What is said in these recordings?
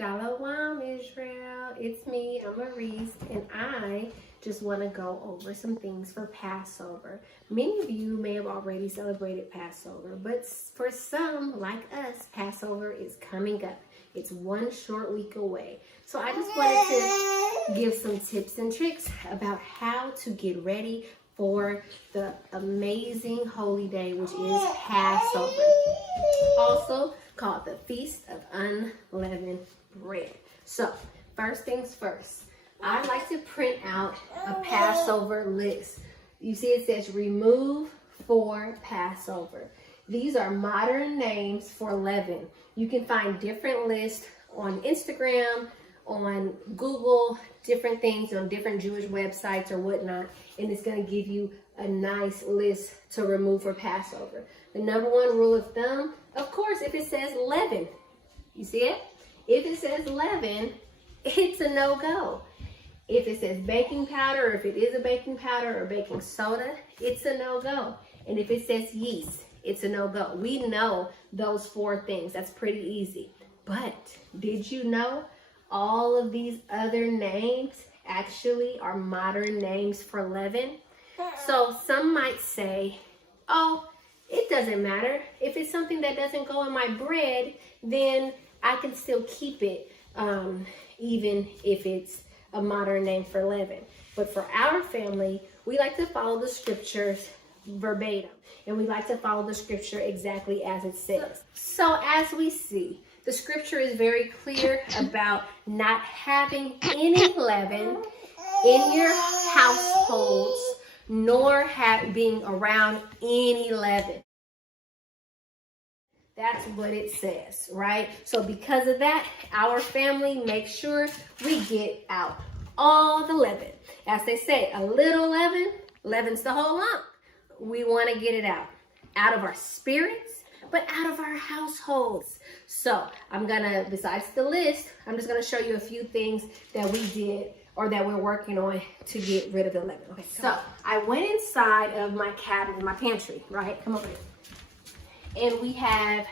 Shalom, Israel. It's me, I'm Maurice, and I just want to go over some things for Passover. Many of you may have already celebrated Passover, but for some, like us, Passover is coming up. It's one short week away. So I just wanted to give some tips and tricks about how to get ready for the amazing holy day, which is Passover. Also called the Feast of Unleavened Bread. So, first things first, I like to print out a Passover list. You see it says remove for Passover. These are modern names for leaven. You can find different lists on Instagram, on Google, different things on different Jewish websites or whatnot, and it's going to give you a nice list to remove for Passover. The number one rule of thumb, of course, if it says leaven, you see it? If it says leaven, it's a no-go. If it says baking powder, or if it is a baking powder or baking soda, it's a no-go. And if it says yeast, it's a no-go. We know those four things. That's pretty easy. But did you know all of these other names actually are modern names for leaven? So some might say, oh, it doesn't matter. If it's something that doesn't go in my bread, then I can still keep it, even if it's a modern name for leaven. But for our family, we like to follow the scriptures verbatim, and we like to follow the scripture exactly as it says. So as we see, the scripture is very clear about not having any leaven in your households, nor being around any leaven. That's what it says, right? So because of that, our family makes sure we get out all the leaven. As they say, a little leaven leavens the whole lump. We want to get it out of our spirits, but out of our households. So I'm gonna, besides the list, I'm just gonna show you a few things that we did or that we're working on to get rid of the leaven. Okay, so I went inside of my cabinet, my pantry, right? Come over here. And we have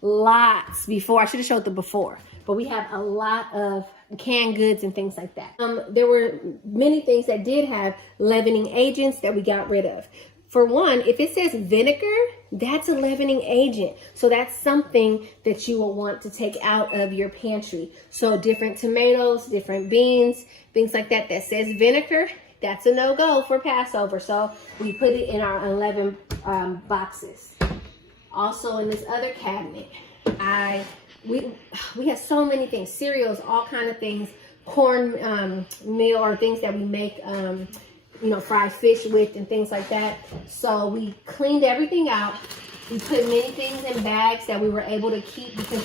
lots before. I should have showed the before, but we have a lot of canned goods and things like that. There were many things that did have leavening agents that we got rid of. For one, if it says vinegar, that's a leavening agent. So that's something that you will want to take out of your pantry. So different tomatoes, different beans, things like that that says vinegar, that's a no-go for Passover. So we put it in our unleavened boxes. Also in this other cabinet, we have so many things, cereals, all kind of things, corn meal or things that we make fried fish with and things like that. So we cleaned everything out. We put many things in bags that we were able to keep because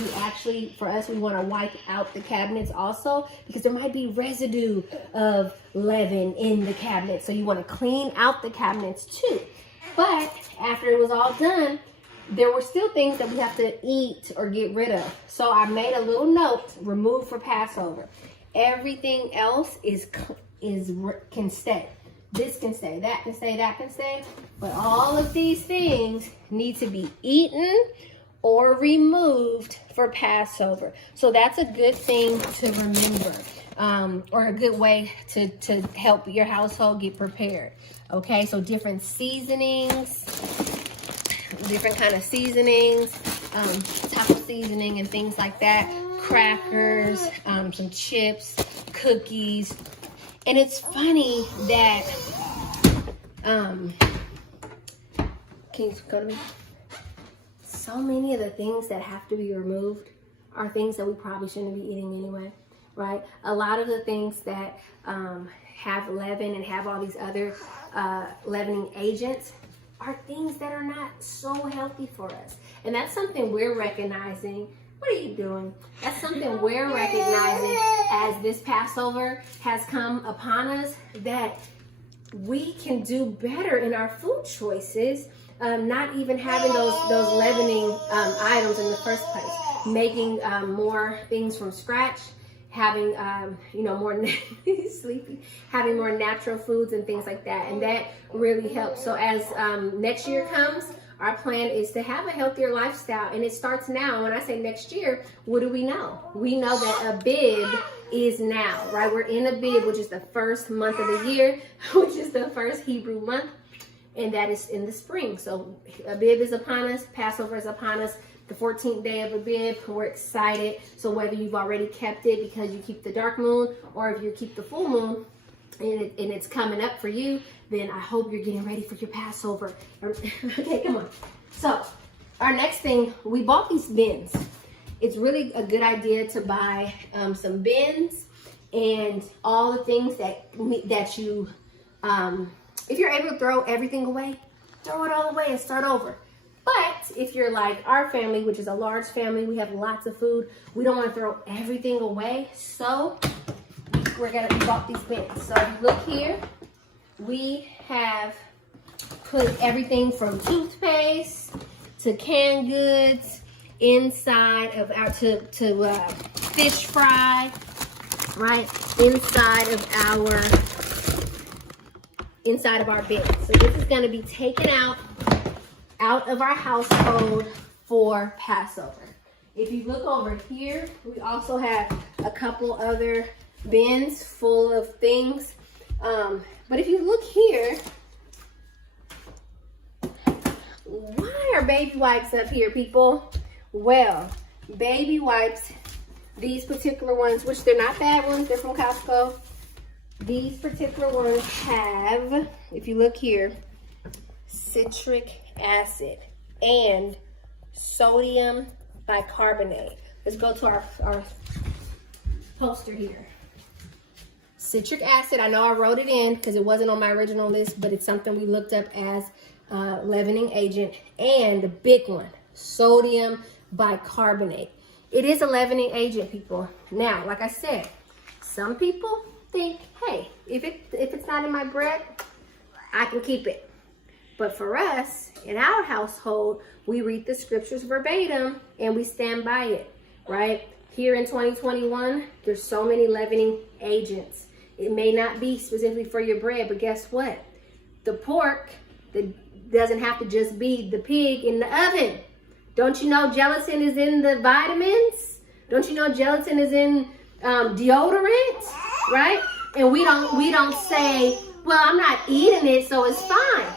for us, we want to wipe out the cabinets also because there might be residue of leaven in the cabinet. So you want to clean out the cabinets too. But after it was all done, there were still things that we have to eat or get rid of. So I made a little note, remove for Passover. Everything else can stay. This can stay, that can stay, that can stay. But all of these things need to be eaten or removed for Passover. So that's a good thing to remember, or a good way to help your household get prepared. Okay, so different seasonings, different kind of seasonings, taco seasoning and things like that, crackers, some chips, cookies. And it's funny that, can you go to me? So many of the things that have to be removed are things that we probably shouldn't be eating anyway, right? A lot of the things that have leaven and have all these other leavening agents are things that are not so healthy for us. And that's something we're recognizing. What are you doing? That's something we're recognizing as this Passover has come upon us, that we can do better in our food choices, not even having those leavening items in the first place, making more things from scratch, having more sleepy, having more natural foods and things like that, and that really helps. So as next year comes, Our plan is to have a healthier lifestyle, and it starts now. When I say next year, what do we know? We know that Abib is now, right? We're in Abib, which is the first month of the year, which is the first Hebrew month, and that is in the spring. So Abib is upon us, Passover is upon us, the 14th day of Abib. We're excited. So whether you've already kept it because you keep the dark moon, or if you keep the full moon, and it's coming up for you, then I hope you're getting ready for your Passover. Okay, come on. So our next thing, we bought these bins. It's really a good idea to buy some bins and all the things that you, if you're able to throw everything away, throw it all away and start over. But if you're like our family, which is a large family, we have lots of food, we don't want to throw everything away. So we bought these bins. So if you look here, we have put everything from toothpaste to canned goods inside of our to fish fry, right, inside of our bins. So this is going to be taken out of our household for Passover. If you look over here, we also have a couple other bins full of things. But if you look here, why are baby wipes up here, people? Well, baby wipes, these particular ones, which they're not bad ones, they're from Costco. These particular ones have, if you look here, citric acid and sodium bicarbonate. Let's go to our poster here. Citric acid, I know I wrote it in because it wasn't on my original list, but it's something we looked up as leavening agent. And the big one, sodium bicarbonate. It is a leavening agent, people. Now, like I said, some people think, hey, if it's not in my bread, I can keep it. But for us, in our household, we read the scriptures verbatim and we stand by it, right? Here in 2021, there's so many leavening agents. It may not be specifically for your bread, but guess what? The pork that doesn't have to just be the pig in the oven. Don't you know gelatin is in the vitamins? Don't you know gelatin is in deodorant, right? And we don't say, well, I'm not eating it, so it's fine.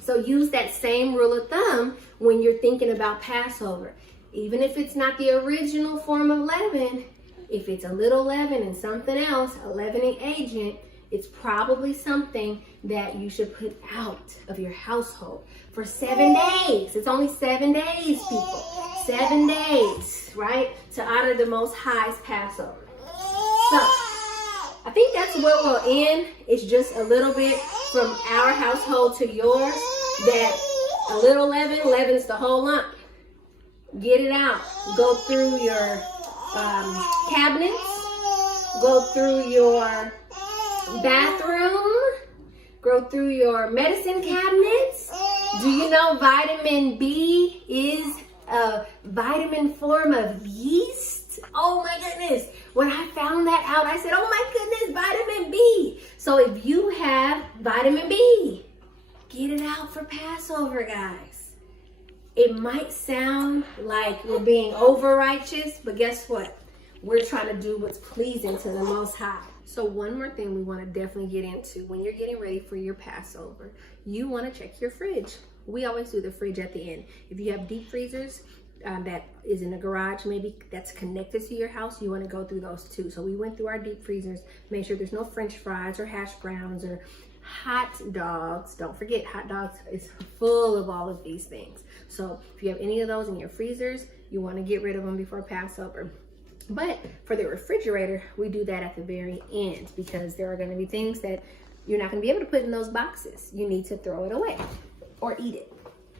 So use that same rule of thumb when you're thinking about Passover. Even if it's not the original form of leaven, if it's a little leaven and something else, a leavening agent, it's probably something that you should put out of your household for 7 days. It's only 7 days, people. 7 days, right? To honor the Most High's Passover. So, I think that's where we'll end. It's just a little bit from our household to yours, that a little leaven leavens the whole lump. Get it out. Go through your cabinets. Go through your bathroom. Go through your medicine cabinets. Do you know vitamin B is a vitamin form of yeast? Oh my goodness. When I found that out, I said, oh my goodness, vitamin B. So if you have vitamin B, get it out for Passover, guys. It might sound like we're being over righteous, but guess what? We're trying to do what's pleasing to the Most High. So one more thing we want to definitely get into when you're getting ready for your Passover, you want to check your fridge. We always do the fridge at the end. If you have deep freezers that is in the garage, maybe that's connected to your house, you want to go through those too. So we went through our deep freezers, made sure there's no French fries or hash browns or hot dogs. Don't forget, hot dogs is full of all of these things. So if you have any of those in your freezers, you want to get rid of them before Passover. But for the refrigerator, we do that at the very end because there are going to be things that you're not going to be able to put in those boxes. You need to throw it away or eat it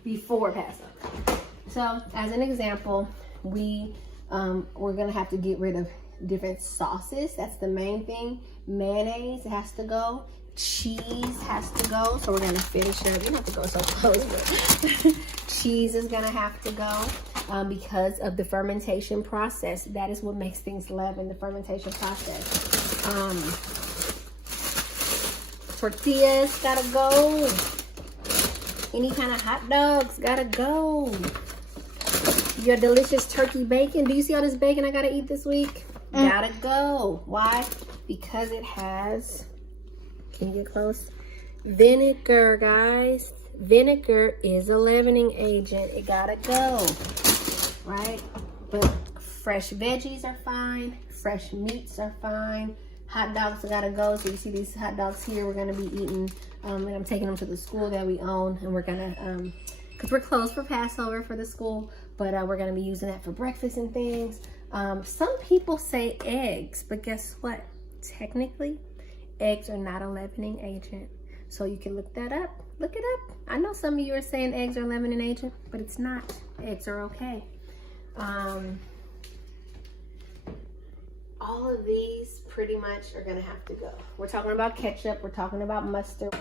before Passover. So as an example, we're going to have to get rid of different sauces. That's the main thing. Mayonnaise has to go. Cheese has to go. So we're going to finish up. You don't have to go so close, but cheese is going to have to go because of the fermentation process. That is what makes things leaven, the fermentation process. Tortillas got to go. Any kind of hot dogs gotta go. Your delicious turkey bacon. Do you see all this bacon I gotta eat this week? Gotta go. Why? Because it has, can you get close? Vinegar, guys. Vinegar is a leavening agent. It gotta go, right? But fresh veggies are fine. Fresh meats are fine. Hot dogs gotta go. So you see these hot dogs here, we're gonna be eating, and I'm taking them to the school that we own, and we're gonna, because we're closed for Passover for the school, but we're gonna be using that for breakfast and things. Some people say eggs, but guess what? Technically, eggs are not a leavening agent. So you can look that up. Look it up. I know some of you are saying eggs are a leavening agent, but it's not. Eggs are okay. All of these pretty much are gonna have to go. We're talking about ketchup, we're talking about mustard.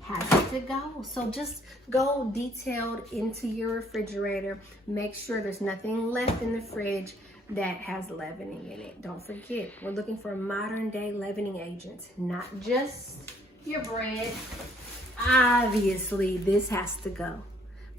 Has to go. So just go detailed into your refrigerator. Make sure there's nothing left in the fridge that has leavening in it. Don't forget, we're looking for modern day leavening agents, not just your bread. Obviously, this has to go,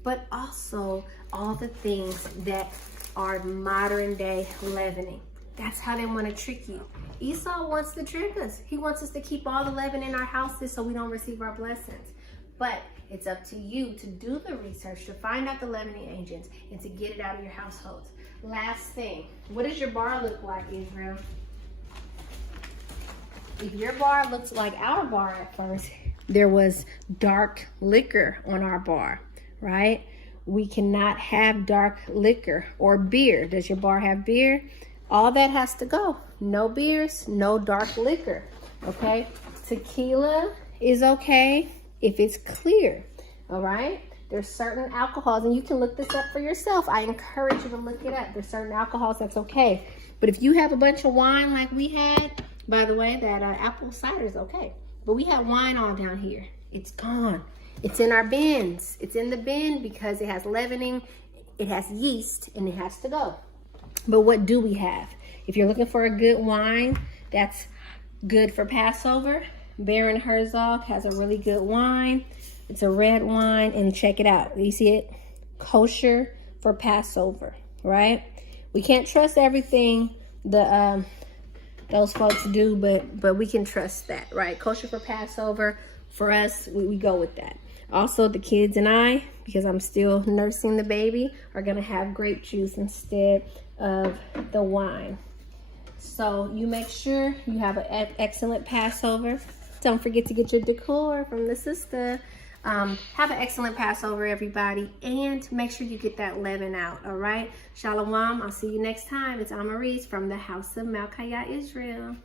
but also all the things that are modern day leavening. That's how they want to trick you. Esau wants to trick us. He wants us to keep all the leaven in our houses so we don't receive our blessings. But it's up to you to do the research, to find out the leavening agents, and to get it out of your households. Last thing, what does your bar look like, Israel? If your bar looks like our bar at first, there was dark liquor on our bar, right? We cannot have dark liquor or beer. Does your bar have beer? All that has to go. No beers, no dark liquor, okay? Tequila is okay if it's clear, all right? There's certain alcohols, and you can look this up for yourself. I encourage you to look it up. There's certain alcohols that's okay. But if you have a bunch of wine like we had, by the way, that apple cider is okay. But we had wine all down here. It's gone. It's in our bins. It's in the bin because it has leavening, it has yeast, and it has to go. But what do we have? If you're looking for a good wine that's good for Passover, Baron Herzog has a really good wine. It's a red wine, and check it out. You see it? Kosher for Passover, right? We can't trust everything those folks do, but we can trust that, right? Kosher for Passover, for us, we go with that. Also, the kids and I, because I'm still nursing the baby, are gonna have grape juice instead of the wine. So you make sure you have an excellent Passover. Don't forget to get your decor from the sister. Have an excellent Passover, everybody, and make sure you get that leaven out, all right? Shalom. I'll see you next time. It's Amaris from the House of Malchiah, Israel.